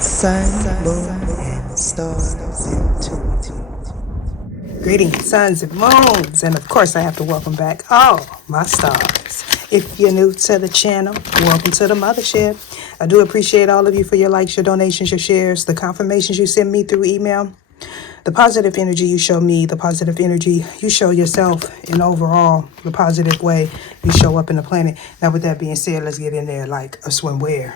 Sun, moon, and stars intuitive. Greetings, suns and moons, and of course I have to welcome back all my stars. If you're new to the channel, welcome to the mothership. I do appreciate all of you for your likes, your donations, your shares, the confirmations you send me through email, the positive energy you show me, the positive energy you show yourself, and overall, the positive way you show up in the planet. Now, with that being said, let's get in there like a swimwear.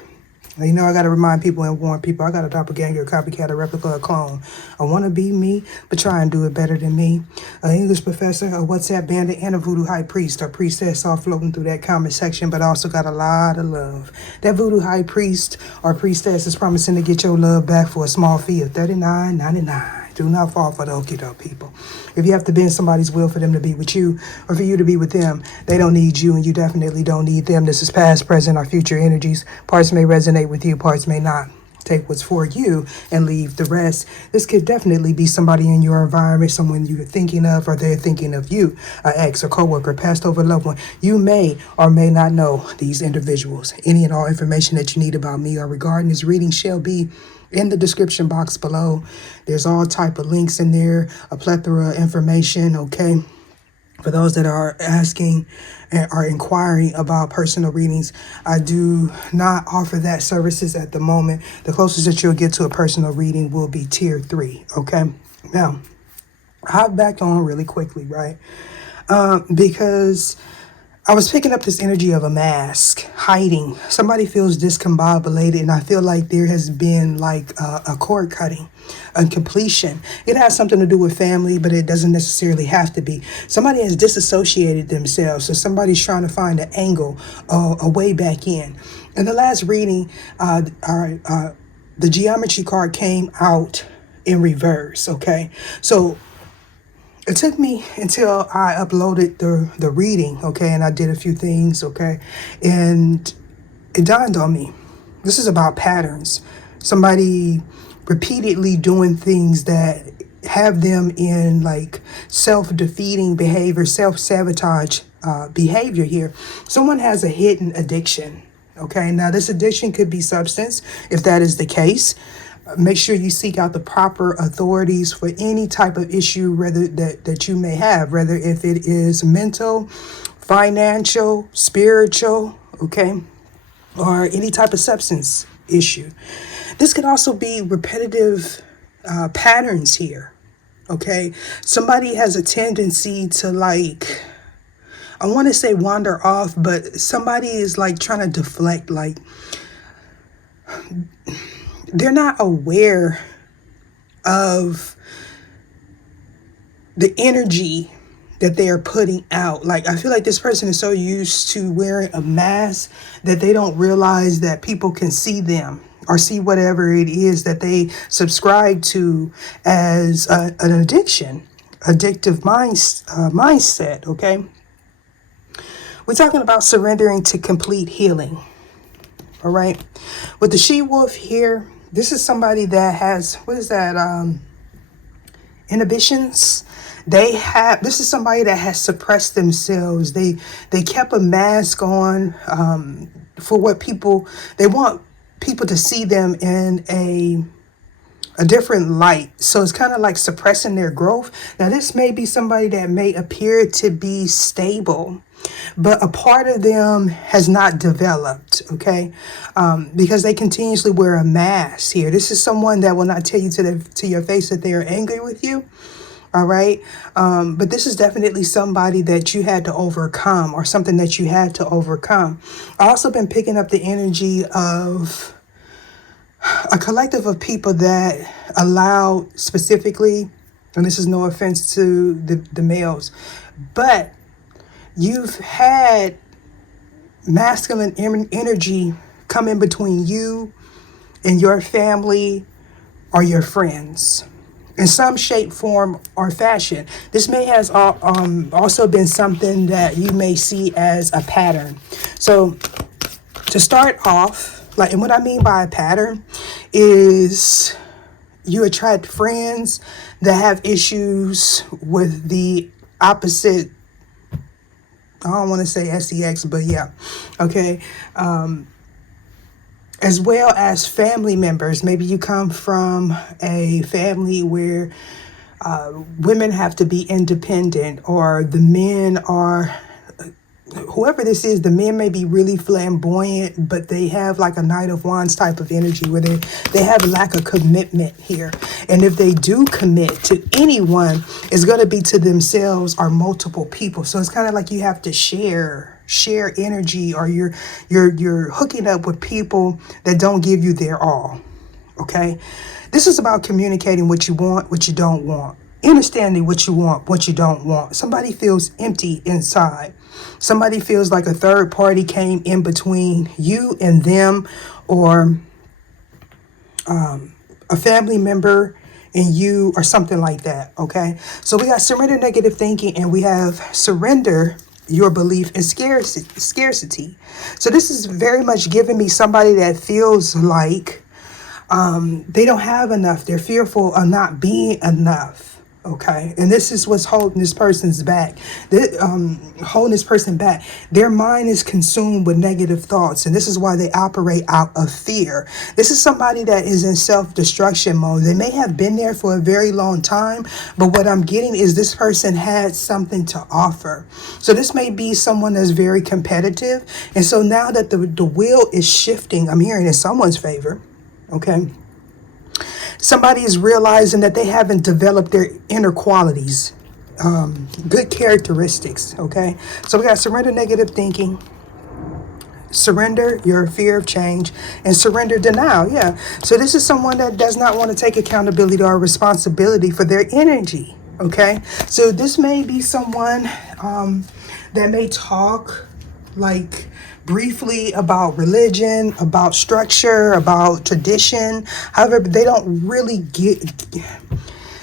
You know, I got to remind people and warn people, I got a doppelganger, a copycat, a replica, a clone. I want to be me, but try and do it better than me. An English professor, a WhatsApp bandit, and a voodoo high priest or priestess all floating through that comment section, but I also got a lot of love. That voodoo high priest or priestess is promising to get your love back for a small fee of $39.99. Do not fall for the okie doke, people. If you have to bend somebody's will for them to be with you or for you to be with them, they don't need you and you definitely don't need them. This is past, present, or future energies. Parts may resonate with you, parts may not. Take what's for you and leave the rest. This could definitely be somebody in your environment, someone you're thinking of or they're thinking of you, an ex, a coworker, passed over loved one. You may or may not know these individuals. Any and all information that you need about me or regarding this reading shall be in the description box below. There's all type of links in there, a plethora of information, okay? For those that are asking and are inquiring about personal readings, I do not offer that services at the moment. The closest that you'll get to a personal reading will be tier 3, okay? Now, hop back on really quickly, right? Because I was picking up this energy of a mask, hiding. Somebody feels discombobulated, and I feel like there has been like a cord cutting, a completion. It has something to do with family, but it doesn't necessarily have to be. Somebody has disassociated themselves, so somebody's trying to find an angle, a way back in. In the last reading, the geometry card came out in reverse, okay? So it took me until I uploaded the reading, okay, and I did a few things, okay, and it dawned on me. This is about patterns. Somebody repeatedly doing things that have them in like self-defeating behavior, self-sabotage behavior here. Someone has a hidden addiction, okay? Now, this addiction could be substance, if that is the case. Make sure you seek out the proper authorities for any type of issue that you may have, whether if it is mental, financial, spiritual, okay, or any type of substance issue. This could also be repetitive patterns here, okay? Somebody has a tendency to like, I want to say wander off, but somebody is like trying to deflect, like they're not aware of the energy that they are putting out. Like, I feel like this person is so used to wearing a mask that they don't realize that people can see them or see whatever it is that they subscribe to as an addiction, addictive mindset, okay? We're talking about surrendering to complete healing, all right? With the she-wolf here, this is somebody that has, what is that, inhibitions. This is somebody that has suppressed themselves. They kept a mask on for what they want people to see them in a different light. So it's kind of like suppressing their growth. Now, this may be somebody that may appear to be stable, but a part of them has not developed, okay? Because they continuously wear a mask here. This is someone that will not tell you to your face that they are angry with you, all right? But this is definitely somebody that you had to overcome or something that you had to overcome. I've also been picking up the energy of a collective of people that allow specifically, and this is no offense to the males, but you've had masculine energy come in between you and your family or your friends in some shape, form, or fashion. This may has also been something that you may see as a pattern. So to start off, like, and what I mean by a pattern is you attract friends that have issues with the opposite, I don't want to say sex, but yeah, okay. as well as family members. Maybe you come from a family where women have to be independent, or the men are, whoever this is, the men may be really flamboyant, but they have like a Knight of Wands type of energy where they have a lack of commitment here. And if they do commit to anyone, it's going to be to themselves or multiple people. So it's kind of like you have to share energy, or you're hooking up with people that don't give you their all. Okay, this is about communicating what you want, what you don't want, understanding what you want, what you don't want. Somebody feels empty inside. Somebody feels like a third party came in between you and them, or a family member and you, or something like that. Okay, so we got surrender negative thinking, and we have surrender your belief in scarcity. So this is very much giving me somebody that feels like they don't have enough. They're fearful of not being enough. Okay, and this is what's holding this person's back. Holding this person back. Their mind is consumed with negative thoughts, and this is why they operate out of fear. This is somebody that is in self-destruction mode. They may have been there for a very long time, but what I'm getting is this person had something to offer. So this may be someone that's very competitive, and so now that the wheel is shifting, I'm hearing in someone's favor. Okay, somebody is realizing that they haven't developed their inner qualities, good characteristics. Okay, so we got surrender negative thinking, surrender your fear of change, and surrender denial. Yeah, so this is someone that does not want to take accountability or responsibility for their energy. Okay, so this may be someone that may talk like briefly about religion, about structure, about tradition. However, they don't really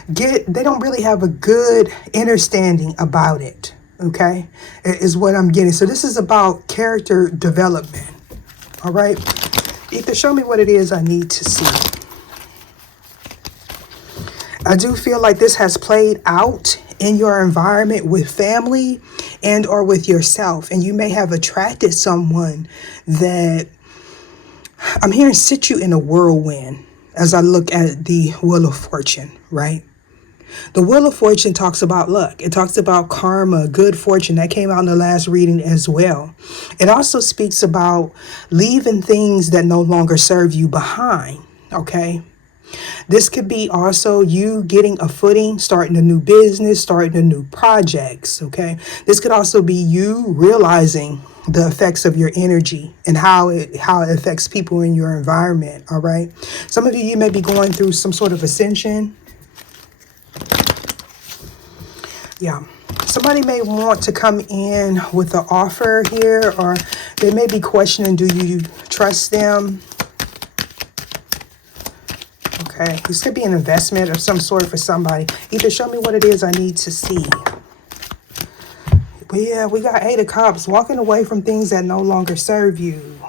they don't really have a good understanding about it. Okay, is what I'm getting. So this is about character development. All right, Ether, show me what it is I need to see. I do feel like this has played out in your environment with family and or with yourself. And you may have attracted someone that, I'm hearing, sit you in a whirlwind as I look at the Wheel of Fortune, right? The Wheel of Fortune talks about luck. It talks about karma, good fortune. That came out in the last reading as well. It also speaks about leaving things that no longer serve you behind, okay? This could be also you getting a footing, starting a new business, starting a new projects, okay? This could also be you realizing the effects of your energy and how it affects people in your environment, all right? Some of you may be going through some sort of ascension. Yeah. Somebody may want to come in with an offer here, or they may be questioning, do you trust them? Okay, this could be an investment of some sort for somebody. Either show me what it is I need to see. But yeah, we got 8 of Cups, walking away from things that no longer serve you.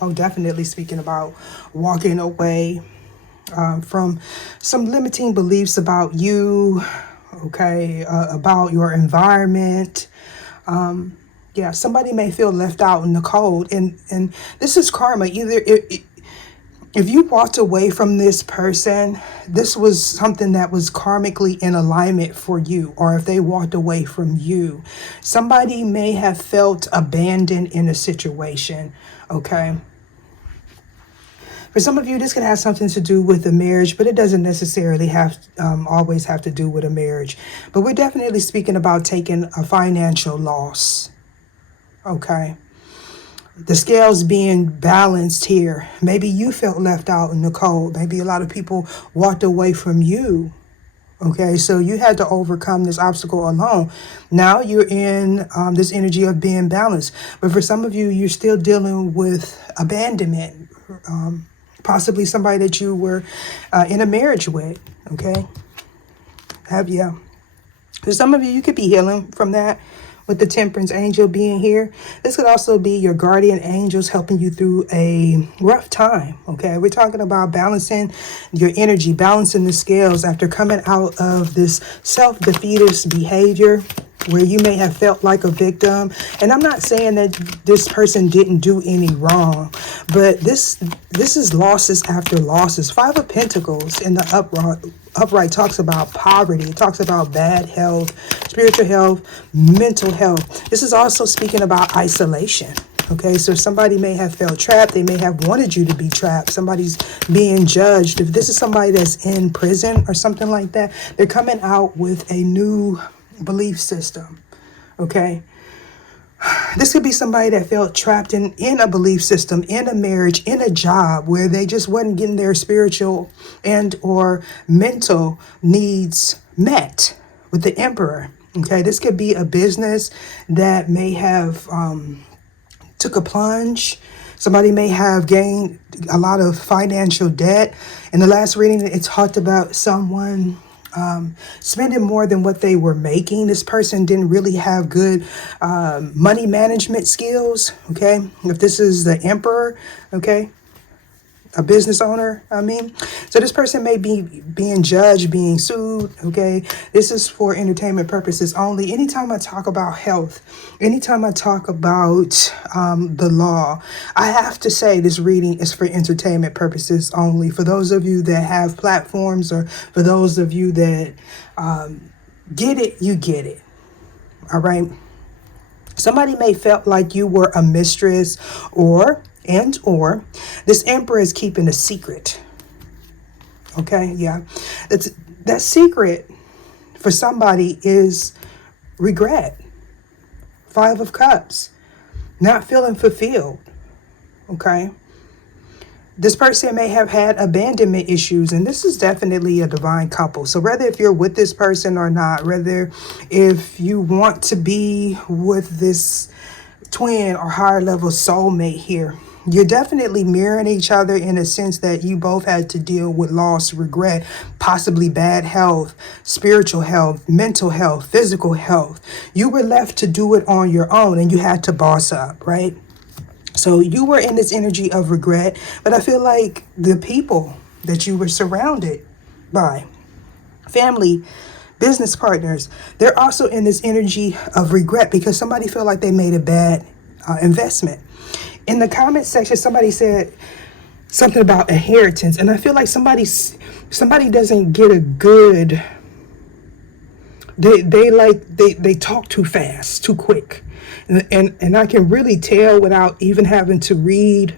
Oh, definitely speaking about walking away from some limiting beliefs about you, okay, about your environment. Yeah, somebody may feel left out in the cold. And this is karma. Either if you walked away from this person, this was something that was karmically in alignment for you, or if they walked away from you, somebody may have felt abandoned in a situation, okay? For some of you, this can have something to do with a marriage, but it doesn't necessarily have always have to do with a marriage. But we're definitely speaking about taking a financial loss, okay? The scales being balanced here. Maybe you felt left out in the cold. Maybe a lot of people walked away from you. Okay, so you had to overcome this obstacle alone. Now you're in this energy of being balanced. But for some of you, you're still dealing with abandonment. Possibly somebody that you were in a marriage with. Okay, have you? For some of you, you could be healing from that. With the Temperance angel being here, this could also be your guardian angels helping you through a rough time, okay? We're talking about balancing your energy, balancing the scales after coming out of this self-defeatist behavior, where you may have felt like a victim. And I'm not saying that this person didn't do any wrong, but this is losses after losses. Five of Pentacles in the upright talks about poverty. It talks about bad health, spiritual health, mental health. This is also speaking about isolation. Okay, so somebody may have felt trapped. They may have wanted you to be trapped. Somebody's being judged. If this is somebody that's in prison or something like that, they're coming out with a new belief system. Okay, this could be somebody that felt trapped in a belief system, in a marriage, in a job where they just wasn't getting their spiritual and or mental needs met with the Emperor. Okay, this could be a business that may have took a plunge. Somebody may have gained a lot of financial debt. In the last reading, it talked about someone spending more than what they were making. This person didn't really have good money management skills. Okay, if this is the Emperor, okay, a business owner, I mean. So this person may be being judged, being sued, okay? This is for entertainment purposes only. Anytime I talk about health, anytime I talk about the law, I have to say this reading is for entertainment purposes only. For those of you that have platforms, or for those of you that get it, you get it, all right? Somebody may felt like you were a mistress, or this Emperor is keeping a secret. Okay, yeah. That secret for somebody is regret. Five of Cups. Not feeling fulfilled. Okay. This person may have had abandonment issues, and this is definitely a divine couple. So whether if you're with this person or not, whether if you want to be with this twin or higher level soulmate here, you're definitely mirroring each other in a sense that you both had to deal with loss, regret, possibly bad health, spiritual health, mental health, physical health. You were left to do it on your own, and you had to boss up, right? So you were in this energy of regret, but I feel like the people that you were surrounded by, family, business partners, they're also in this energy of regret because somebody felt like they made a bad investment. In the comment section, somebody said something about inheritance, and I feel like somebody doesn't get a good. They talk too fast, too quick, and I can really tell without even having to read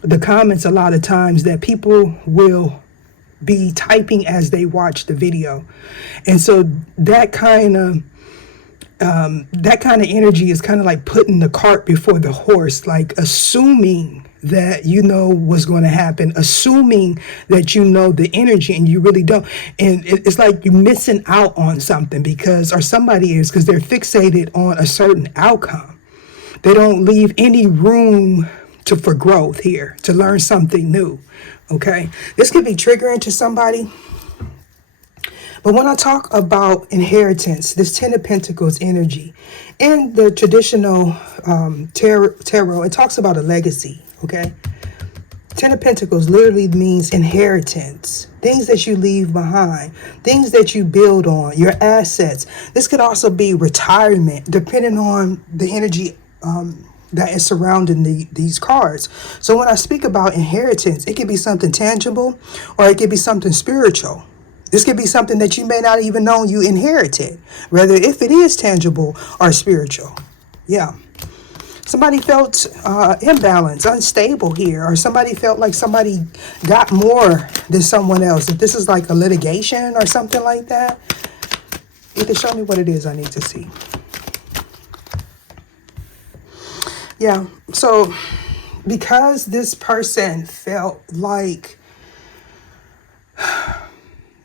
the comments a lot of times that people will be typing as they watch the video, and so that kind of energy is kind of like putting the cart before the horse, like assuming that you know what's going to happen, assuming that you know the energy, and you really don't. And it's like you're missing out on something because somebody is, because they're fixated on a certain outcome. They don't leave any room for growth here, to learn something new. Okay, this could be triggering to somebody. But when I talk about inheritance, this Ten of Pentacles energy, in the traditional tarot, it talks about a legacy, okay? Ten of Pentacles literally means inheritance, things that you leave behind, things that you build on, your assets. This could also be retirement, depending on the energy that is surrounding these cards. So when I speak about inheritance, it could be something tangible or it could be something spiritual. This could be something that you may not even know you inherited, whether if it is tangible or spiritual. Yeah. Somebody felt imbalanced, unstable here, or somebody felt like somebody got more than someone else. If this is like a litigation or something like that, either show me what it is I need to see. Yeah, so because this person felt like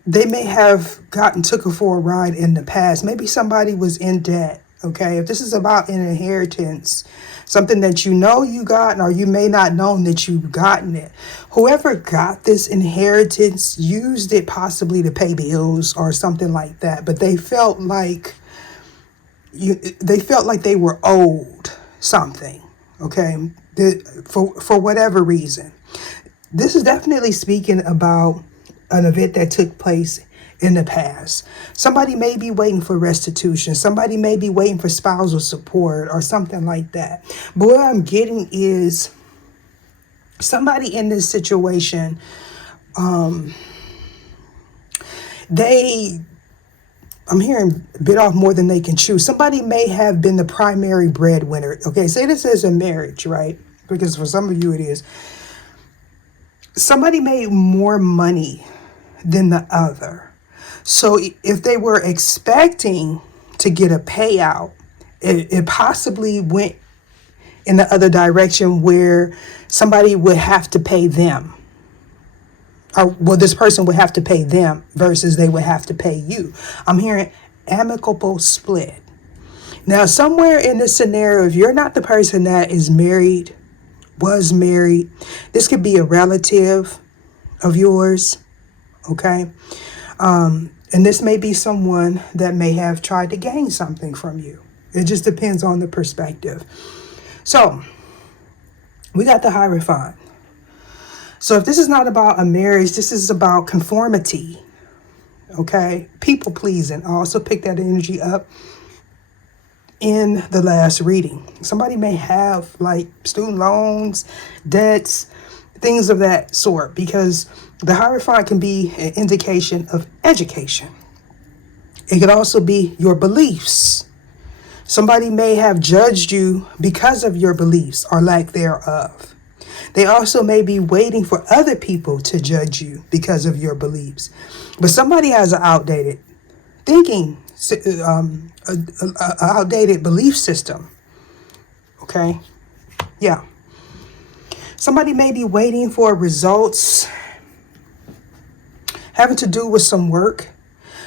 they may have took for a ride in the past. Maybe somebody was in debt, okay? If this is about an inheritance, something that you know you got, or you may not know that you've gotten it. Whoever got this inheritance used it possibly to pay bills or something like that, but they felt like they were owed something, okay? For whatever reason. This is definitely speaking about an event that took place in the past. Somebody may be waiting for restitution. Somebody may be waiting for spousal support or something like that. But what I'm getting is somebody in this situation, I'm hearing bit off more than they can chew. Somebody may have been the primary breadwinner. Okay, say this is a marriage, right? Because for some of you it is. Somebody made more money than the other. So if they were expecting to get a payout, it possibly went in the other direction where somebody would have to pay them. Or, well, this person would have to pay them versus they would have to pay you. I'm hearing amicable split. Now, somewhere in this scenario, if you're not the person that is married, was married, this could be a relative of yours, okay? And this may be someone that may have tried to gain something from you. It just depends on the perspective. So, we got the Hierophant. So if this is not about a marriage, this is about conformity, okay? People pleasing. I also picked that energy up in the last reading. Somebody may have like student loans, debts, things of that sort, because the Hierophant can be an indication of education. It could also be your beliefs. Somebody may have judged you because of your beliefs or lack thereof. They also may be waiting for other people to judge you because of your beliefs. But somebody has an outdated thinking, an outdated belief system. Okay? Yeah. Somebody may be waiting for results having to do with some work.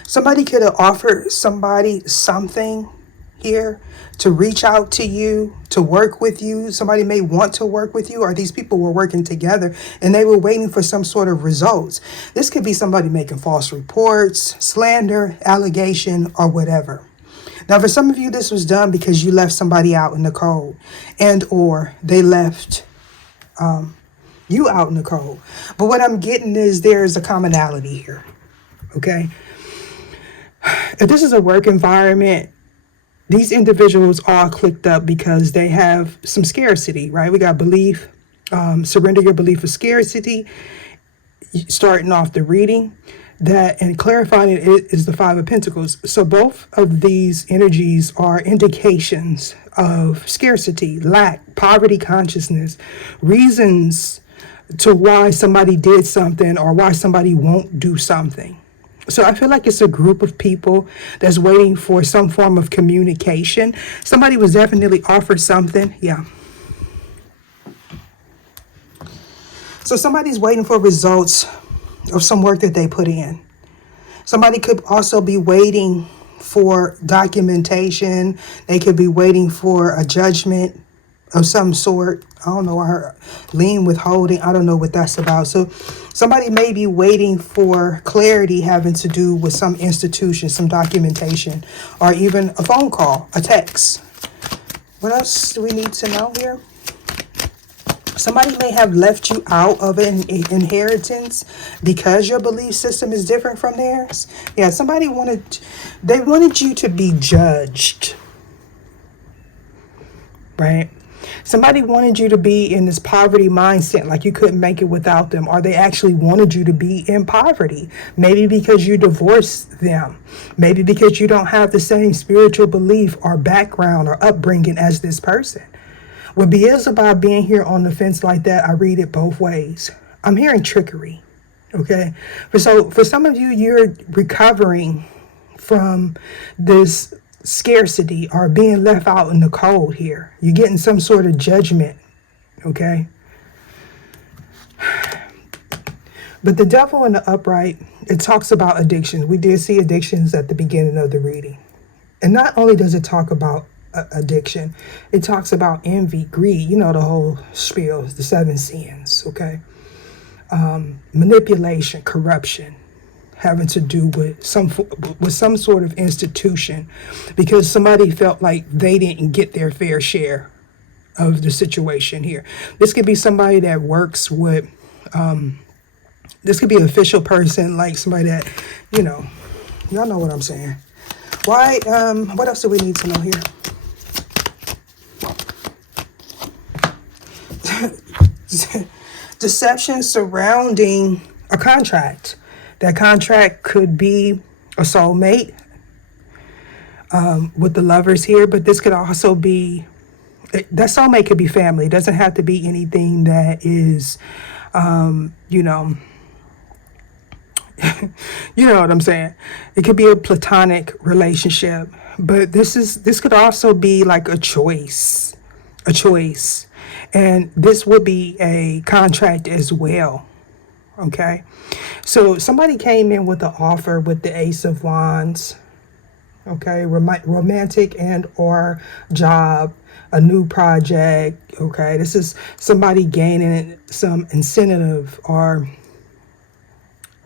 Somebody could have offered somebody something here to reach out to you, to work with you. Somebody may want to work with you, or these people were working together and they were waiting for some sort of results. This could be somebody making false reports, slander, allegation, or whatever. Now, for some of you, this was done because you left somebody out in the cold, and or they left you out in the cold. But what I'm getting is there's a commonality here, okay? If this is a work environment, these individuals are clicked up because they have some scarcity, right? We got belief, surrender your belief of scarcity, starting off the reading. That and clarifying it is the Five of Pentacles. So both of these energies are indications of scarcity, lack, poverty consciousness, reasons to why somebody did something or why somebody won't do something. So I feel like it's a group of people that's waiting for some form of communication. Somebody was definitely offered something. Yeah. So somebody's waiting for results of some work that they put in. Somebody could also be waiting for documentation. They could be waiting for a judgment of some sort. I don't know, I heard lien withholding. I don't know what that's about. So somebody may be waiting for clarity having to do with some institution, some documentation, or even a phone call, a text. What else do we need to know here? Somebody may have left you out of an inheritance because your belief system is different from theirs. Yeah, somebody wanted you to be judged, right? Somebody wanted you to be in this poverty mindset, like you couldn't make it without them, or they actually wanted you to be in poverty. Maybe because you divorced them. Maybe because you don't have the same spiritual belief or background or upbringing as this person. What Beelzebub being here on the fence like that, I read it both ways. I'm hearing trickery, okay? So for some of you, you're recovering from this scarcity or being left out in the cold here. You're getting some sort of judgment, okay? But the devil in the upright, it talks about addictions. We did see addictions at the beginning of the reading. And not only does it talk about addiction, it talks about envy, greed, you know, the whole spiel, the 7 sins, okay? Manipulation, corruption, having to do with some sort of institution because somebody felt like they didn't get their fair share of the situation here. This could be somebody that works with, this could be an official person, like somebody that, you know, Y'all know what I'm saying. Why, what else do we need to know here? Deception surrounding a contract. That contract could be a soulmate with the lovers here, but this could also be, that soulmate could be family. It doesn't have to be anything that is, you know, you know what I'm saying? It could be a platonic relationship, but this could also be like a choice. And this would be a contract as well. Okay. So somebody came in with an offer with the Ace of Wands. Okay. Romantic and or job, a new project. Okay. This is somebody gaining some incentive or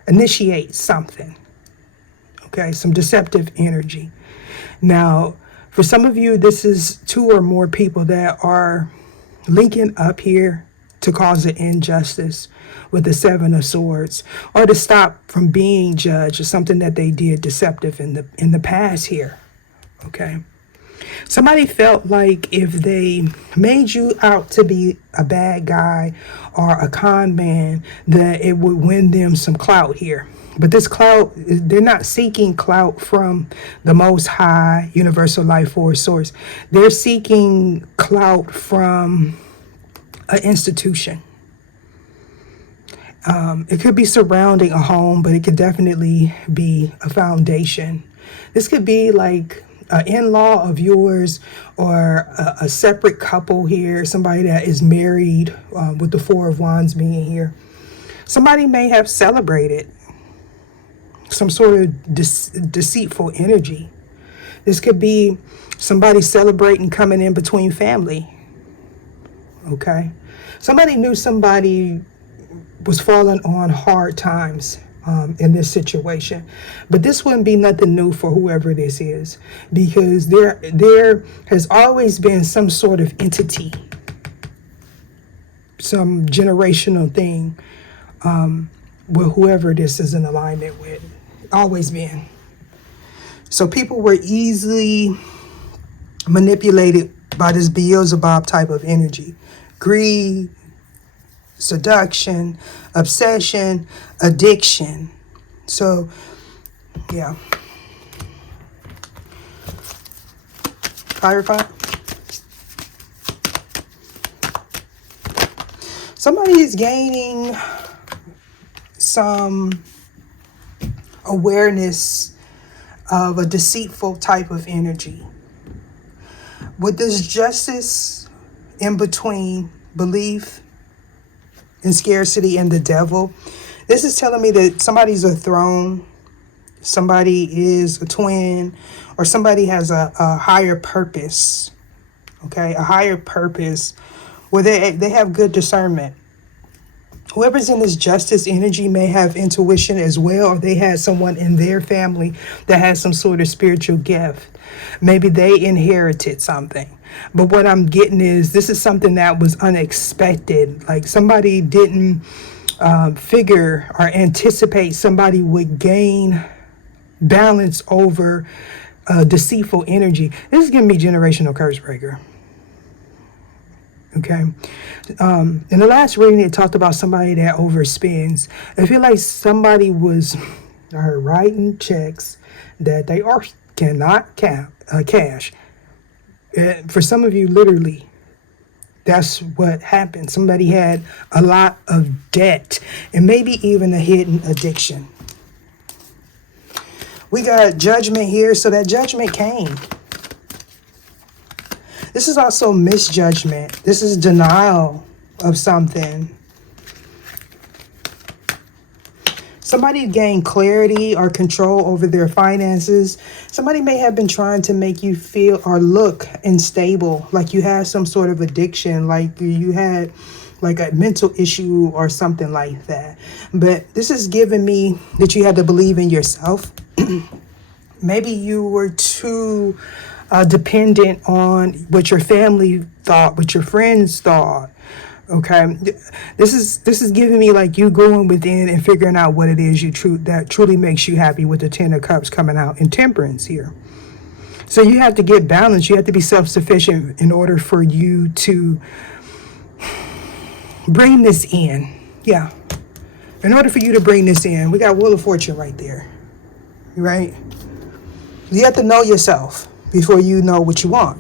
initiate something. Okay. Some deceptive energy. Now, for some of you, this is 2 or more people that are linking up here to cause an injustice with the 7 of Swords, or to stop from being judged or something that they did deceptive in the past here. Okay. Somebody felt like if they made you out to be a bad guy or a con man, that it would win them some clout here. But this clout, they're not seeking clout from the Most High, Universal Life Force source. They're seeking clout from an institution. It could be surrounding a home, but it could definitely be a foundation. This could be like an in-law of yours, or a separate couple here, somebody that is married, with the 4 of Wands being here. Somebody may have celebrated some sort of deceitful energy. This could be somebody celebrating coming in between family. Okay. Somebody knew somebody was falling on hard times in this situation. But this wouldn't be nothing new for whoever this is, because there has always been some sort of entity, some generational thing with whoever this is in alignment with. Always been. So people were easily manipulated by this Beelzebub type of energy. Greed, seduction, obsession, addiction. So, yeah. Clarify. Somebody is gaining some awareness of a deceitful type of energy. With this justice in between belief and scarcity and the devil, this is telling me that somebody's a throne, somebody is a twin, or somebody has a higher purpose. Okay, a higher purpose where they have good discernment. Whoever's in this justice energy may have intuition as well, or they had someone in their family that has some sort of spiritual gift. Maybe they inherited something. But what I'm getting is this is something that was unexpected. Like somebody didn't figure or anticipate somebody would gain balance over deceitful energy. This is giving me generational curse breaker. Okay. In the last reading, it talked about somebody that overspends. I feel like somebody was writing checks that they cannot cash. For some of you, literally, that's what happened. Somebody had a lot of debt and maybe even a hidden addiction. We got judgment here, so that judgment came. This is also misjudgment. This is denial of something. Somebody gained clarity or control over their finances. Somebody may have been trying to make you feel or look unstable, like you had some sort of addiction, like you had like a mental issue or something like that. But this is giving me that you had to believe in yourself. Maybe you were too dependent on what your family thought, what your friends thought. Okay, this is giving me like you going within and figuring out what it is that truly makes you happy, with the Ten of Cups coming out in Temperance here. So you have to get balanced. You have to be self-sufficient in order for you to bring this in. Yeah, in order for you to bring this in, we got Wheel of Fortune right there, right? You have to know yourself before you know what you want.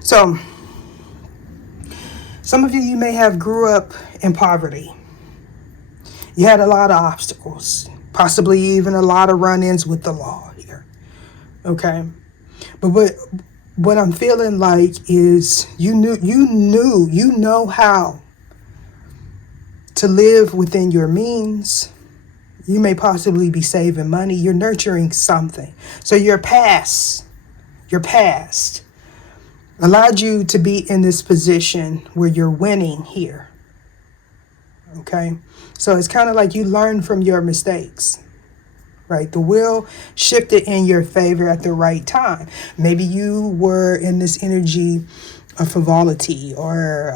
So some of you may have grew up in poverty. You had a lot of obstacles, possibly even a lot of run-ins with the law here. Okay, but what I'm feeling like is you know how to live within your means. You may possibly be saving money. You're nurturing something. So your past allowed you to be in this position where you're winning here. Okay, so it's kind of like you learn from your mistakes, right? The wheel shifted in your favor at the right time. Maybe you were in this energy of frivolity or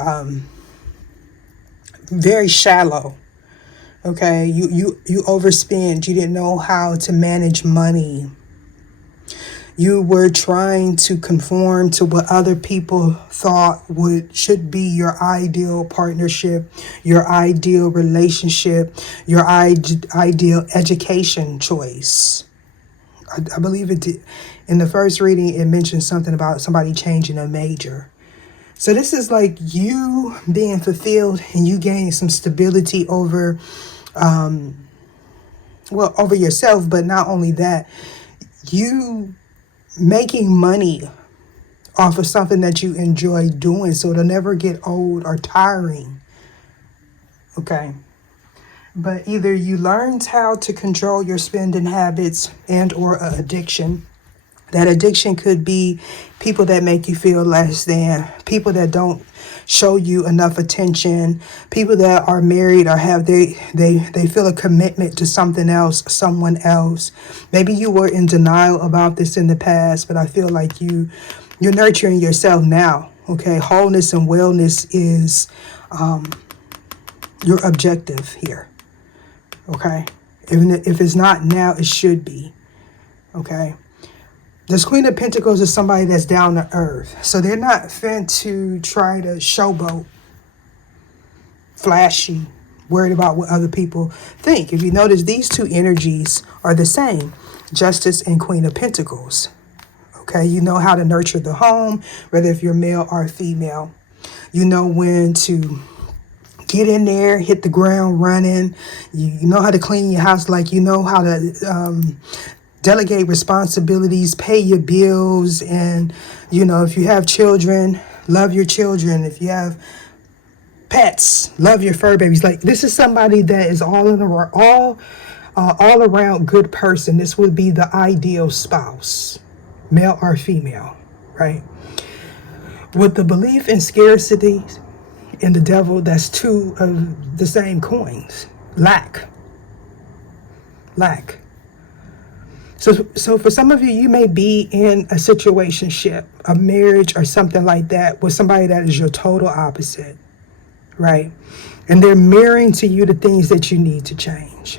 very shallow. Okay, you overspend. You didn't know how to manage money. You were trying to conform to what other people thought should be your ideal partnership, your ideal relationship, your ideal education choice. I believe it did. In the first reading, it mentioned something about somebody changing a major. So this is like you being fulfilled and you gaining some stability over over yourself, but not only that, you making money off of something that you enjoy doing, so it'll never get old or tiring. Okay, but either you learned how to control your spending habits and or addiction. That addiction could be people that make you feel less than, people that don't show you enough attention, people that are married or have they feel a commitment to something else, someone else. Maybe you were in denial about this in the past, but I feel like you're nurturing yourself now. Okay, wholeness and wellness is your objective here. Okay, even if it's not now, it should be. Okay. This Queen of Pentacles is somebody that's down to earth. So they're not fit to try to showboat, flashy, worried about what other people think. If you notice, these two energies are the same, Justice and Queen of Pentacles. Okay, you know how to nurture the home, whether if you're male or female. You know when to get in there, hit the ground running. You know how to clean your house, like you know how to delegate responsibilities, pay your bills, and if you have children, love your children. If you have pets, love your fur babies. Like, this is somebody that is all around good person. This would be the ideal spouse, male or female, right? With the belief in scarcity and the devil, that's two of the same coins. Lack. So for some of you, you may be in a situationship, a marriage or something like that with somebody that is your total opposite, right? And they're mirroring to you the things that you need to change.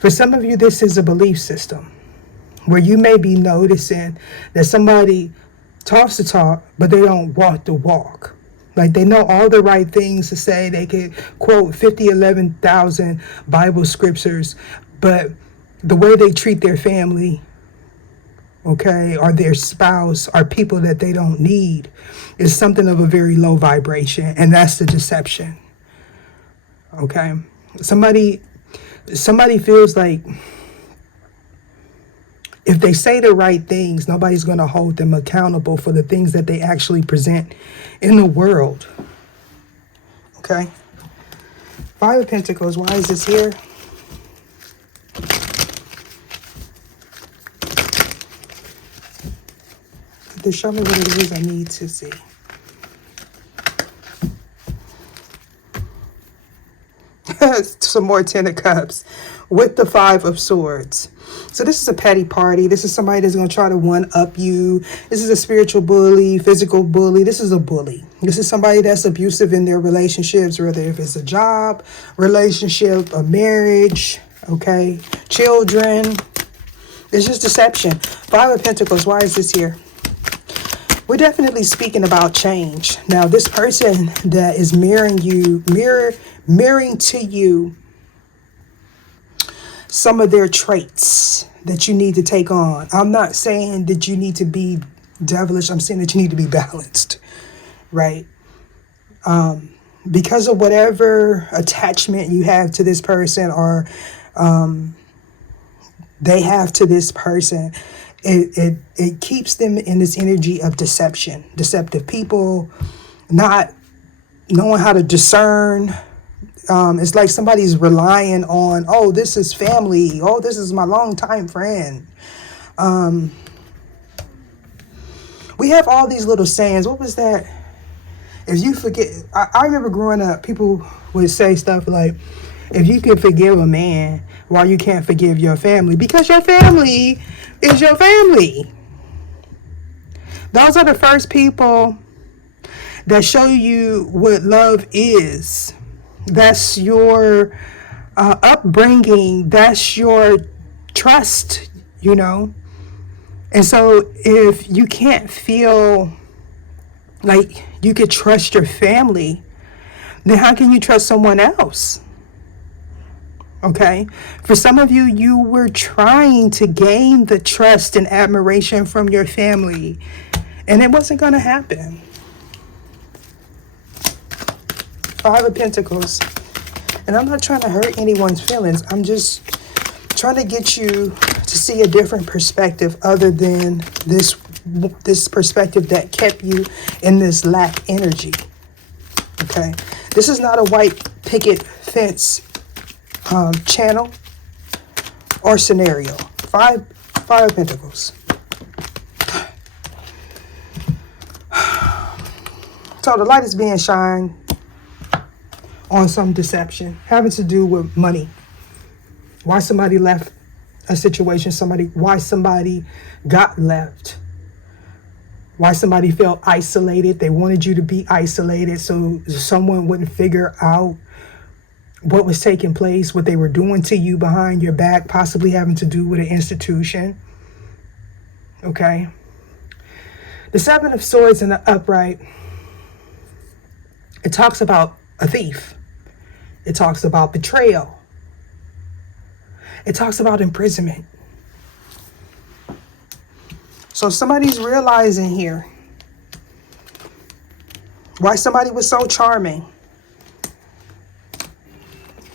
For some of you, this is a belief system where you may be noticing that somebody talks the talk, but they don't walk the walk. Like, they know all the right things to say. They could quote 11,000 Bible scriptures, but the way they treat their family, okay, or their spouse, or people that they don't need, is something of a very low vibration, and that's the deception. Okay, somebody feels like if they say the right things, nobody's going to hold them accountable for the things that they actually present in the world. Okay, Five of Pentacles. Why is this here? To show me what it is I need to see. Some more Ten of Cups with the Five of Swords. So this is a petty party. This is somebody that's going to try to one-up you. This is a spiritual bully, physical bully. This is a bully. This is somebody that's abusive in their relationships, whether if it's a job, relationship, a marriage, okay, children. It's just deception. Five of Pentacles. Why is this here? We're definitely speaking about change. Now, this person that is mirroring to you some of their traits that you need to take on. I'm not saying that you need to be devilish. I'm saying that you need to be balanced, right? Because of whatever attachment you have to this person or they have to this person, it keeps them in this energy of deception. Deceptive people, not knowing how to discern. It's like somebody's relying on, oh, this is family. Oh, this is my longtime friend. We have all these little sayings. What was that? If you forget, I remember growing up, people would say stuff like, if you can forgive a man, why you can't forgive your family? Because your family is your family. Those are the first people that show you what love is. That's your upbringing. That's your trust, you know. And so if you can't feel like you could trust your family, then how can you trust someone else? Okay. For some of you, you were trying to gain the trust and admiration from your family, and it wasn't going to happen. Five of Pentacles. And I'm not trying to hurt anyone's feelings. I'm just trying to get you to see a different perspective other than this perspective that kept you in this lack energy. Okay. This is not a white picket fence channel or scenario. Five of Pentacles. So the light is being shined on some deception having to do with money. Why somebody left a situation, why somebody got left. Why somebody felt isolated. They wanted you to be isolated so someone wouldn't figure out what was taking place, what they were doing to you behind your back, possibly having to do with an institution. Okay. The Seven of Swords in the upright, it talks about a thief. It talks about betrayal. It talks about imprisonment. So somebody's realizing here why somebody was so charming.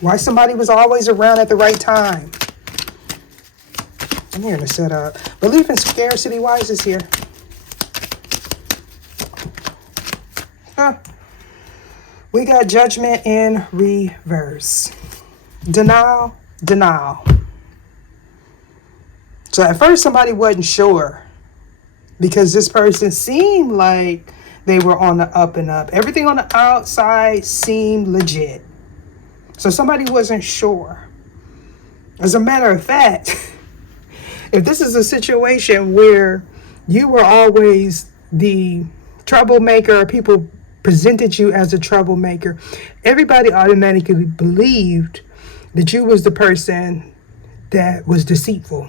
Why somebody was always around at the right time. I'm here to set up. Belief in scarcity. Why is this here? We got Judgment in reverse. Denial. So at first somebody wasn't sure because this person seemed like they were on the up and up. Everything on the outside seemed legit. So somebody wasn't sure. As a matter of fact, if this is a situation where you were always the troublemaker or people presented you as a troublemaker, everybody automatically believed that you was the person that was deceitful.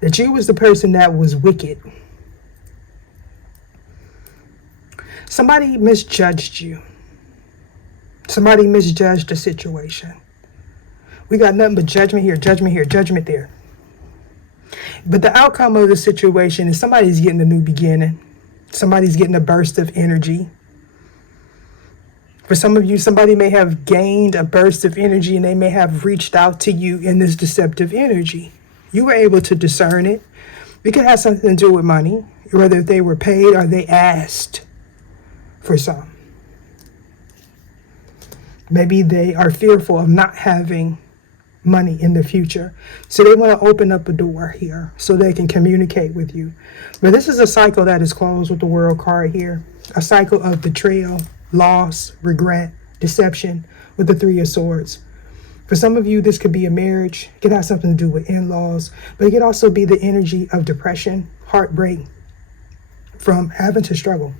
That you was the person that was wicked. Somebody misjudged you. Somebody misjudged the situation. We got nothing but judgment here, judgment there. But the outcome of the situation is somebody's getting a new beginning. Somebody's getting a burst of energy. For some of you, somebody may have gained a burst of energy and they may have reached out to you in this deceptive energy. You were able to discern it. It could have something to do with money, whether they were paid or they asked for some. Maybe they are fearful of not having money in the future. So they want to open up a door here so they can communicate with you. But this is a cycle that is closed with the World card here. A cycle of betrayal, loss, regret, deception with the Three of Swords. For some of you, this could be a marriage. It could have something to do with in-laws, but it could also be the energy of depression, heartbreak from having to struggle.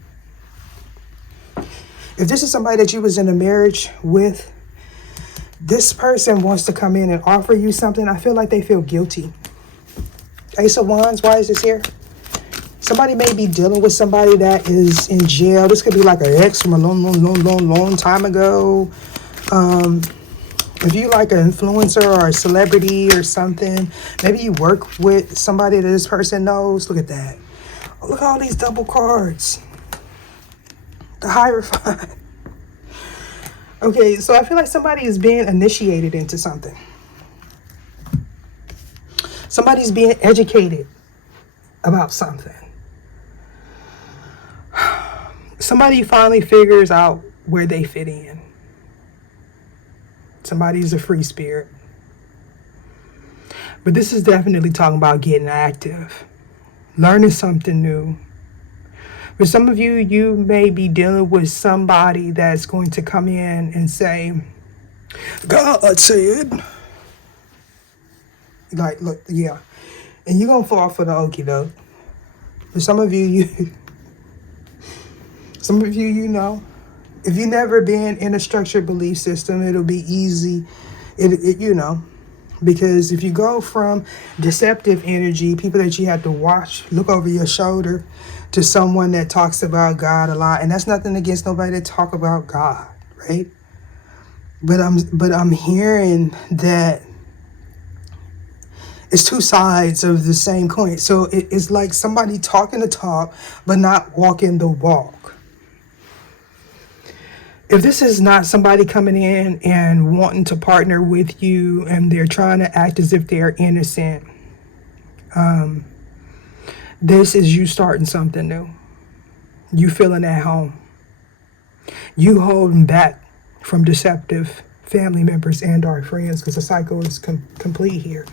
If this is somebody that you was in a marriage with, this person wants to come in and offer you something. I feel like they feel guilty. Ace of Wands, why is this here? Somebody may be dealing with somebody that is in jail. This could be like an ex from a long time ago. If you like an influencer or a celebrity or something, maybe you work with somebody that this person knows. Look at that. Oh, look at all these double cards. The Hierophant. Okay, so I feel like somebody is being initiated into something. Somebody's being educated about something. Somebody finally figures out where they fit in. Somebody's a free spirit. But this is definitely talking about getting active, learning something new. For some of you, you may be dealing with somebody that's going to come in and say, God said. Like, look, yeah. And you're going to fall for the okie doke. For some of you, you know, if you've never been in a structured belief system, it'll be easy, you know, because if you go from deceptive energy, people that you have to watch, look over your shoulder, to someone that talks about God a lot, and that's nothing against nobody that talk about God, right? But I'm hearing that it's two sides of the same coin. So it's like somebody talking the talk, but not walking the walk. If this is not somebody coming in and wanting to partner with you and they're trying to act as if they're innocent, this is you starting something new. You feeling at home. You holding back from deceptive family members and our friends, because the cycle is complete here.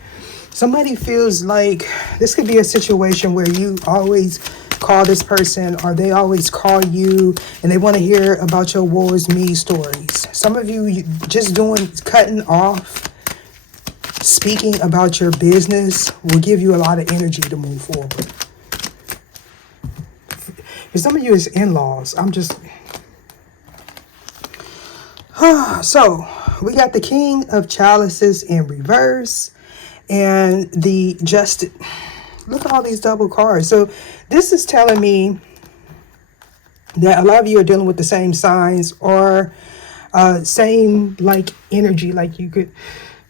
Somebody feels like this could be a situation where you always call this person or they always call you and they want to hear about your woes me stories. Some of you just cutting off, speaking about your business will give you a lot of energy to move forward. For some of you, it's in-laws. So we got the King of Chalices in reverse and the Justice. Look at all these double cards. So this is telling me that a lot of you are dealing with the same signs or same like energy. Like you could,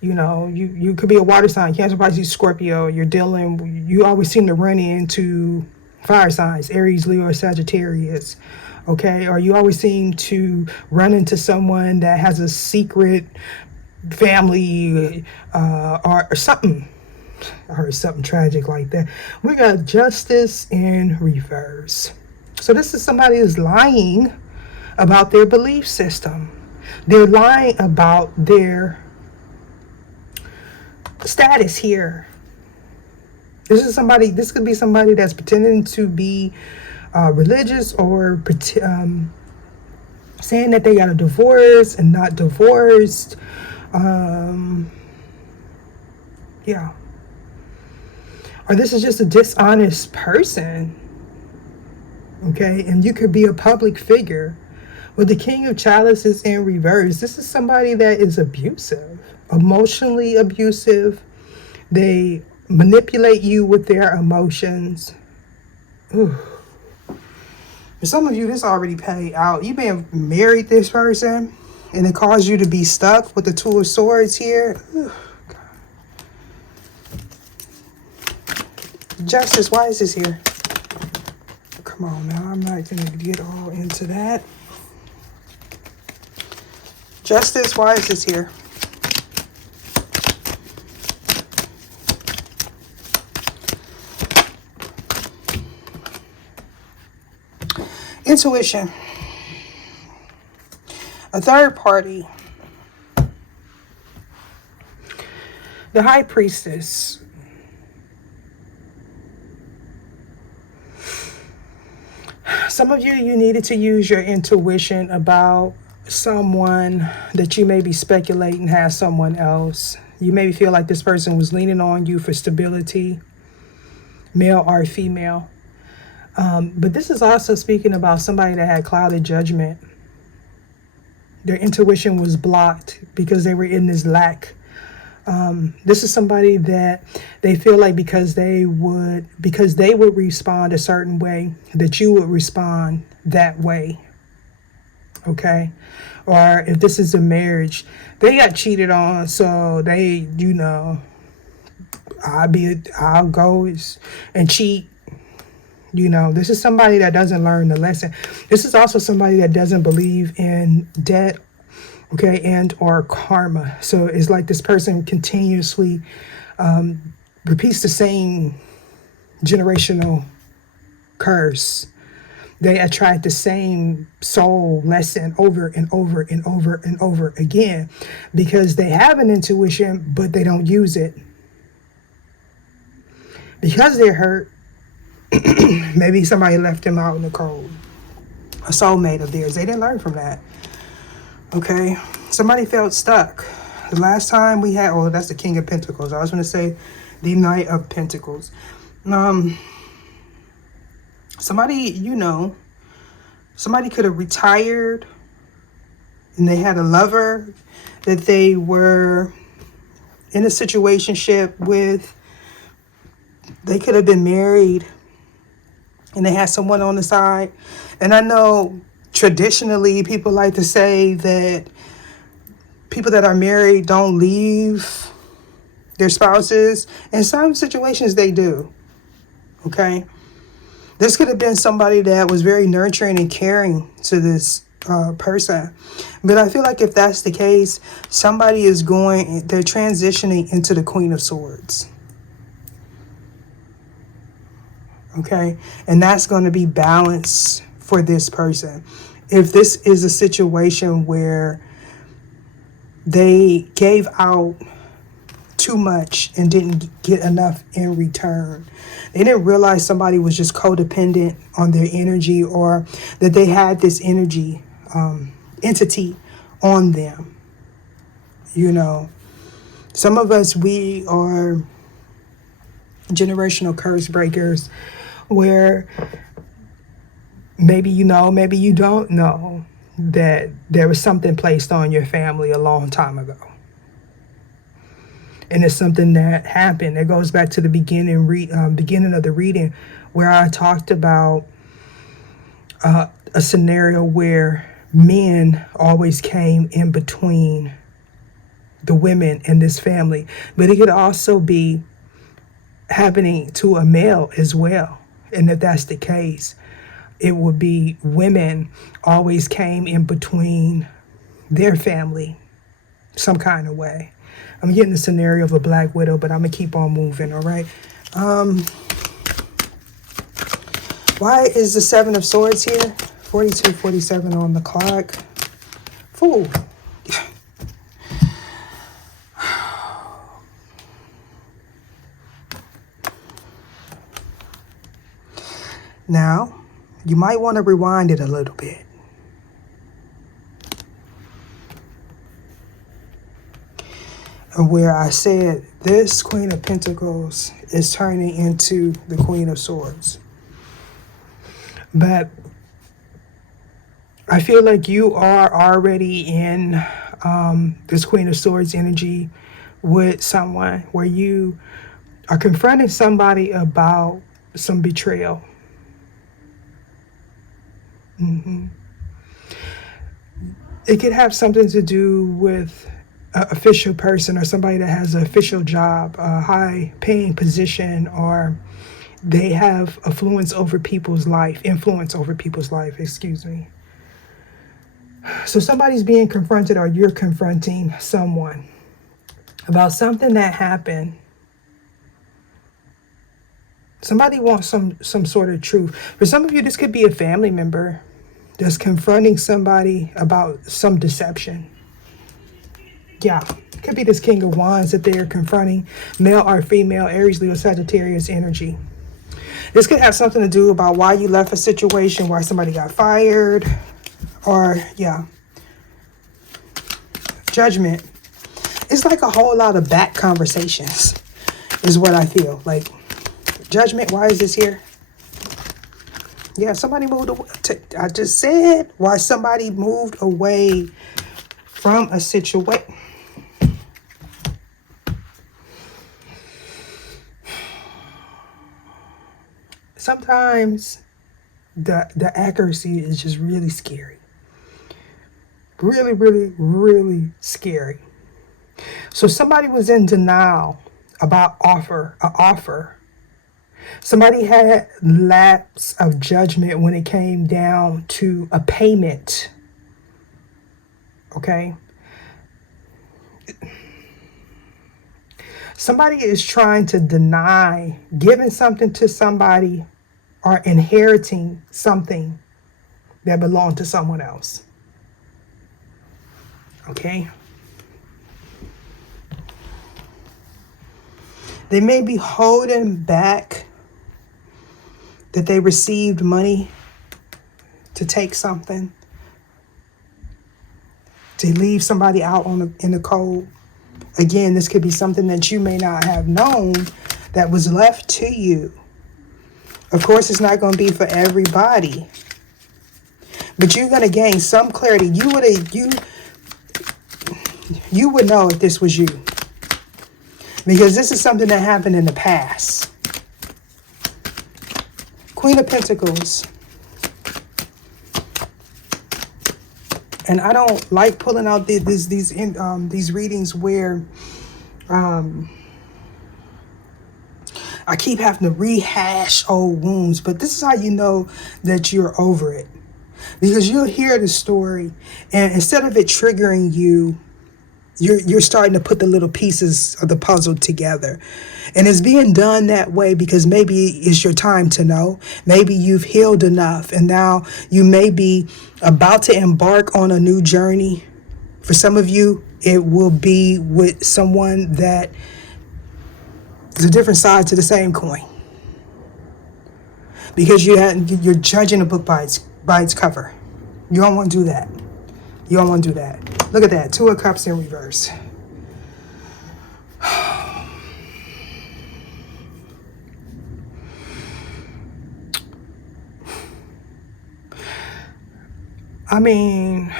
you know, you could be a water sign, Cancer, Pisces, Scorpio. You always seem to run into fire signs, Aries, Leo, or Sagittarius. Okay, or you always seem to run into someone that has a secret family or something. I heard something tragic like that. We got Justice in reverse. So this is somebody who's lying about their belief system. They're lying about their status here. This could be somebody that's pretending to be religious or saying that they got a divorce and not divorced. Yeah. Or this is just a dishonest person. Okay, and you could be a public figure. With the King of Chalices in reverse, this is somebody that is abusive, emotionally abusive. They manipulate you with their emotions. Ooh. For some of you, this already paid out. You may have married this person and it caused you to be stuck with the Two of Swords here. Ooh. Justice, why is this here? Come on now, I'm not going to get all into that. Justice, why is this here? Intuition. A third party. The High Priestess. Some of you needed to use your intuition about someone that you may be speculating has someone else. You maybe feel like this person was leaning on you for stability, male or female. But this is also speaking about somebody that had clouded judgment. Their intuition was blocked because they were in this lack. This is somebody that they feel like because they would respond a certain way, that you would respond that way. Okay? Or if this is a marriage, they got cheated on, so they, I'll go and cheat. This is somebody that doesn't learn the lesson. This is also somebody that doesn't believe in debt, okay, and or karma. So it's like this person continuously repeats the same generational curse. They attract the same soul lesson over and over and over and over again because they have an intuition, but they don't use it. Because they're hurt, maybe somebody left them out in the cold. A soulmate of theirs. They didn't learn from that. Okay? Somebody felt stuck. The last time we had, that's the King of Pentacles. I was going to say the Knight of Pentacles. Somebody, somebody could have retired and they had a lover that they were in a situationship with. They could have been married and they had someone on the side. And I know traditionally people like to say that people that are married don't leave their spouses. In some situations they do. Okay? This could have been somebody that was very nurturing and caring to this person. But I feel like if that's the case, somebody they're transitioning into the Queen of Swords. Okay, and that's going to be balance for this person. If this is a situation where they gave out too much and didn't get enough in return, they didn't realize somebody was just codependent on their energy, or that they had this entity on them. Some of us, we are generational curse breakers, where maybe maybe you don't know that there was something placed on your family a long time ago. And it's something that happened. It goes back to the beginning of the reading, where I talked about a scenario where men always came in between the women in this family. But it could also be happening to a male as well. And if that's the case, it would be women always came in between their family some kind of way. I'm getting the scenario of a black widow, but I'm going to keep on moving, all right? Why is the Seven of Swords here? 42:47 on the clock. Fool. Now, you might want to rewind it a little bit. Where I said this Queen of Pentacles is turning into the Queen of Swords. But I feel like you are already in this Queen of Swords energy with someone where you are confronting somebody about some betrayal. It could have something to do with an official person or somebody that has an official job, a high paying position, or they have influence over people's life, excuse me. So somebody's being confronted, or you're confronting someone about something that happened. Somebody wants some sort of truth. For some of you, this could be a family member that's confronting somebody about some deception. Yeah, it could be this King of Wands that they're confronting, male or female, Aries, Leo, Sagittarius energy. This could have something to do about why you left a situation, why somebody got fired, or, yeah. Judgment. It's like a whole lot of back conversations is what I feel. Like, judgment, why is this here? Yeah, somebody moved away. I just said why somebody moved away from a situation. Sometimes the accuracy is just really scary. Really, really, really scary. So somebody was in denial about an offer. Somebody had lapse of judgment when it came down to a payment. Okay? Somebody is trying to deny giving something to somebody or inheriting something that belonged to someone else. Okay? They may be holding back that they received money to take something, to leave somebody out in the cold. Again, this could be something that you may not have known that was left to you. Of course, it's not going to be for everybody, but you're going to gain some clarity. You would know if this was you, because this is something that happened in the past. Queen of Pentacles. And I don't like pulling out these readings where I keep having to rehash old wounds. But this is how you know that you're over it. Because you'll hear the story, and instead of it triggering you, you're starting to put the little pieces of the puzzle together. And it's being done that way because maybe it's your time to know. Maybe you've healed enough and now you may be about to embark on a new journey. For some of you, it will be with someone that is a different side to the same coin. Because you're judging a book by its cover. You don't want to do that. You don't want to do that. Look at that. 2 of Cups in reverse. I mean,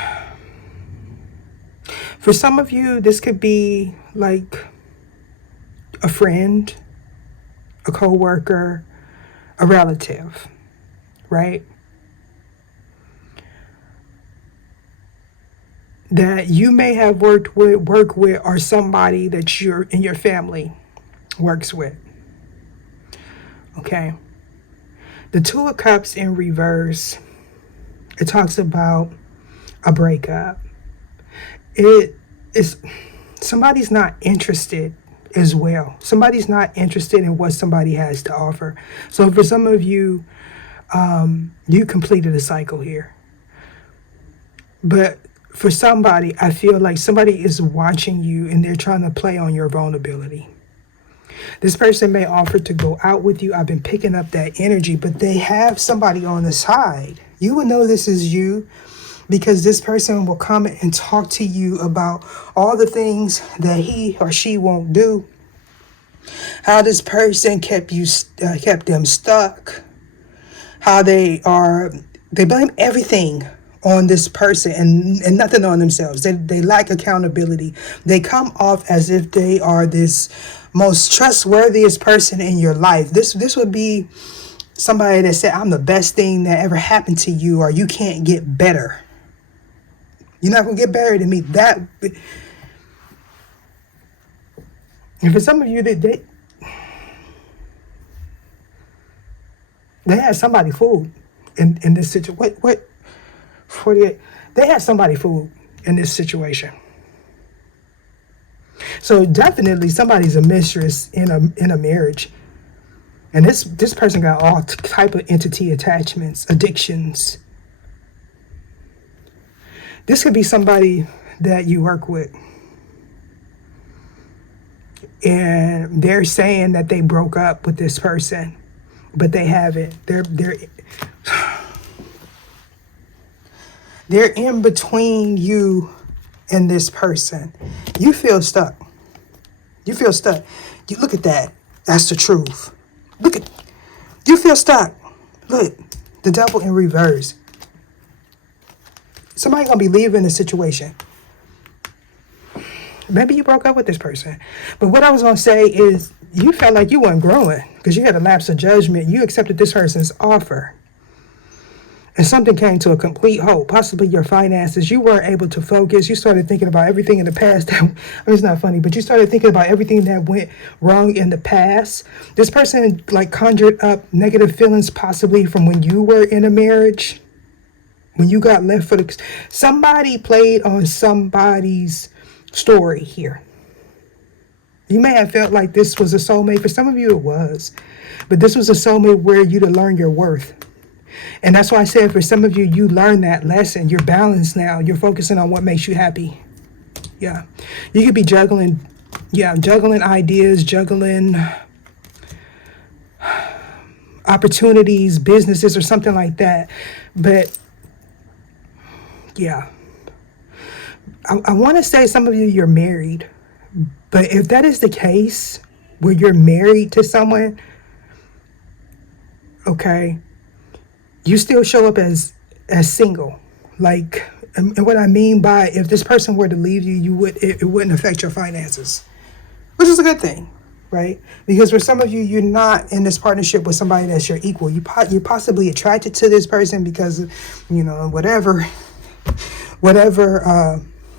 for some of you, this could be like a friend, a co-worker, a relative, right? That you may have work with, or somebody that you're in your family works with. Okay. The 2 of Cups in reverse, it talks about a breakup. It is somebody's not interested as well. Somebody's not interested in what somebody has to offer. So for some of you, you completed a cycle here. But for somebody, I feel like somebody is watching you and they're trying to play on your vulnerability. This person may offer to go out with you. I've been picking up that energy, but they have somebody on the side. You will know this is you because this person will come and talk to you about all the things that he or she won't do. How this person kept them stuck. How they blame everything on this person and nothing on themselves. They lack accountability. They come off as if they are this most trustworthiest person in your life. This would be somebody that said, I'm the best thing that ever happened to you, or you can't get better. You're not going to get better than me. And for some of you, they had somebody fooled in this situation. What? 48. They had somebody fooled in this situation. So definitely somebody's a mistress in a marriage. And this person got all type of entity attachments, addictions. This could be somebody that you work with. And they're saying that they broke up with this person, but they haven't. They're in between you in this person. You feel stuck. You feel stuck. You look at that. That's the truth. Look at, you feel stuck. Look, the devil in reverse. Somebody gonna be leaving the situation. Maybe you broke up with this person. But what I was gonna say is you felt like you weren't growing because you had a lapse of judgment. You accepted this person's offer. And something came to a complete halt, possibly your finances. You weren't able to focus. You started thinking about everything in the past. That, I mean, it's not funny, but you started thinking about everything that went wrong in the past. This person like conjured up negative feelings possibly from when you were in a marriage, when you got left for the... Somebody played on somebody's story here. You may have felt like this was a soulmate. For some of you, it was. But this was a soulmate where you to learn your worth. And that's why I said for some of you, you learned that lesson. You're balanced now. You're focusing on what makes you happy. Yeah. You could be juggling, juggling ideas, juggling opportunities, businesses, or something like that. But, yeah. I want to say some of you, you're married. But if that is the case, where you're married to someone, okay, you still show up as single. Like, and what I mean by if this person were to leave you, it wouldn't affect your finances, which is a good thing, right? Because for some of you, you're not in this partnership with somebody that's your equal. You're possibly attracted to this person because, whatever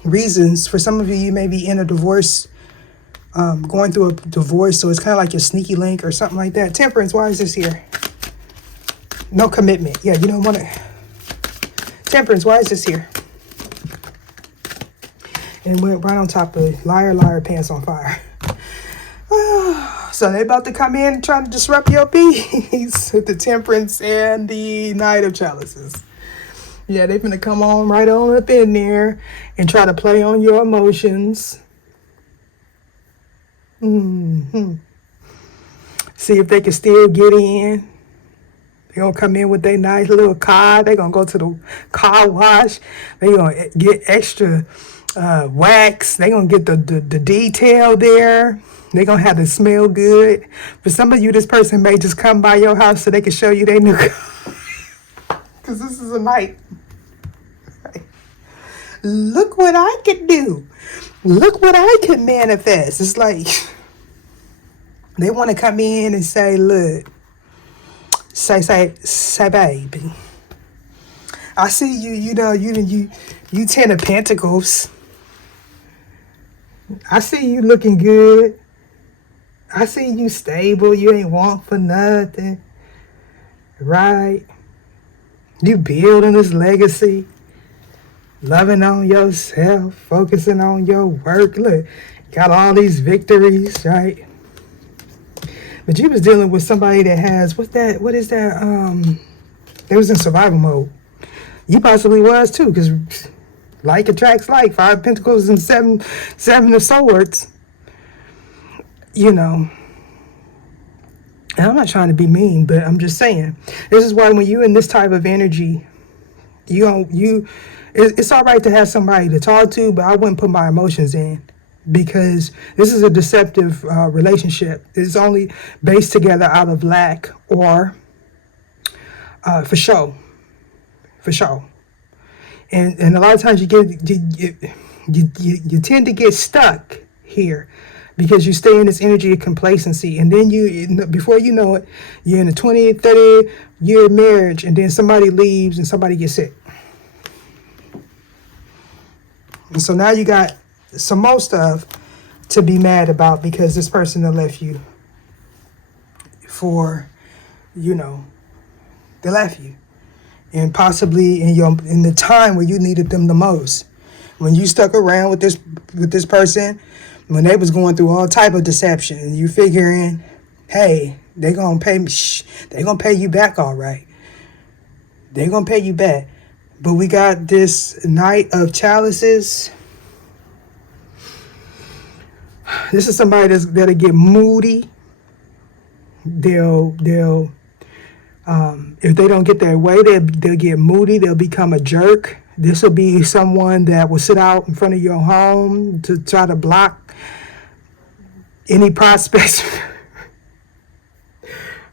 reasons. For some of you, you may be in a divorce, going through a divorce, so it's kind of like your sneaky link or something like that. Temperance, why is this here? No commitment. Yeah, you don't want to. Temperance, why is this here? And went right on top of liar, liar, pants on fire. So they about to come in and try to disrupt your peace with the temperance and the knight of chalices. Yeah, they're going to come on right on up in there and try to play on your emotions. See if they can still get in. They're going to come in with their nice little car. They're going to go to the car wash. They're going to get extra wax. They're going to get the detail there. They're going to have to smell good. For some of you, this person may just come by your house so they can show you their new car. Because this is a night. Right. Look what I can do. Look what I can manifest. It's like they want to come in and say, look. Say, baby. I see you. You 10 of Pentacles. I see you looking good. I see you stable. You ain't want for nothing, right? You building this legacy, loving on yourself, focusing on your work. Look, got all these victories, right? But you was dealing with somebody that has, what is that? They was in survival mode. You possibly was too, because like attracts like. 5 of Pentacles and seven of Swords. And I'm not trying to be mean, but I'm just saying. This is why when you in this type of energy, it's all right to have somebody to talk to, but I wouldn't put my emotions in. Because this is a deceptive relationship. It's only based together out of lack or for show. And a lot of times you tend to get stuck here because you stay in this energy of complacency, and then before you know it, you're in a 20, 30 year marriage, and then somebody leaves and somebody gets sick. And so now you got some more stuff to be mad about because this person that left you for, they left you. And possibly in the time where you needed them the most. When you stuck around with this person, when they was going through all type of deception, and you figuring, hey, they're gonna pay me, they're gonna pay you back all right. They're gonna pay you back. But we got this Knight of Chalices. This is somebody that'll get moody. They'll if they don't get their way, they'll get moody. They'll become a jerk. This will be someone that will sit out in front of your home to try to block any prospects.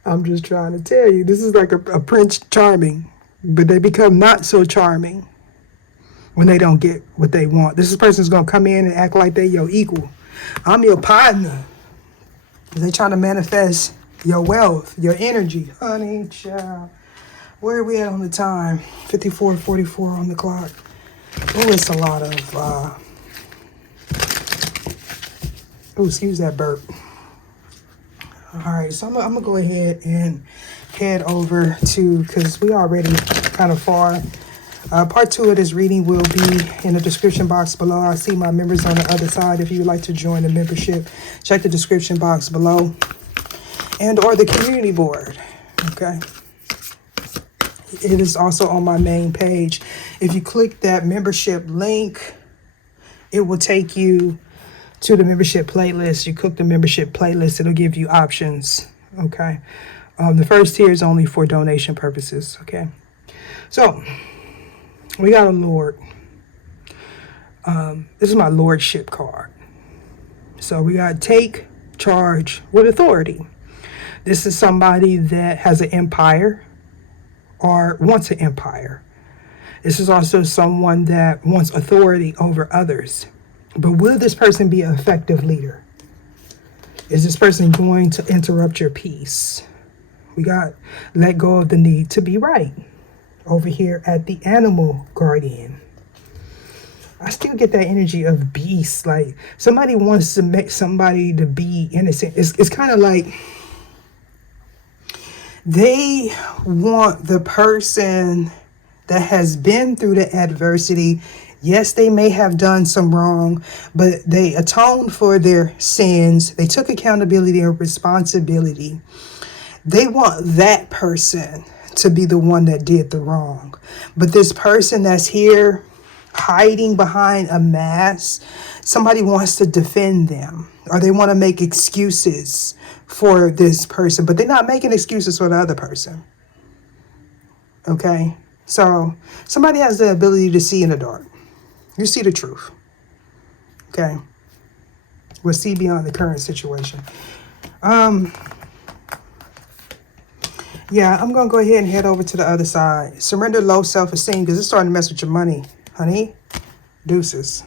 I'm just trying to tell you, this is like a Prince Charming, but they become not so charming when they don't get what they want. This person's going to come in and act like they your equal. I'm your partner. They trying to manifest your wealth, your energy. Honey, child. Where are we at on the time? 54:44 on the clock. Oh, it's a lot of, oh, excuse that burp. All right, so I'm going to go ahead and head over to, because we already kind of far. Part 2 of this reading will be in the description box below. I see my members on the other side. If you would like to join the membership, check the description box below and or the community board. Okay. It is also on my main page. If you click that membership link, it will take you to the membership playlist. You click the membership playlist, it'll give you options. Okay. The first tier is only for donation purposes. Okay. So we got a Lord. This is my Lordship card. So we got take charge with authority. This is somebody that has an empire or wants an empire. This is also someone that wants authority over others. But will this person be an effective leader? Is this person going to interrupt your peace? We got let go of the need to be right. Over here at the animal guardian, I still get that energy of beast. Like somebody wants to make somebody to be innocent. It's kind of like they want the person that has been through the adversity. Yes, they may have done some wrong, but they atoned for their sins. They took accountability and responsibility. They want that person to be the one that did the wrong. But this person that's here hiding behind a mask, somebody wants to defend them, or they want to make excuses for this person, but they're not making excuses for the other person. Okay? So somebody has the ability to see in the dark. You see the truth. Okay? We'll see beyond the current situation. Yeah, I'm going to go ahead and head over to the other side. Surrender low self-esteem because it's starting to mess with your money, honey. Deuces.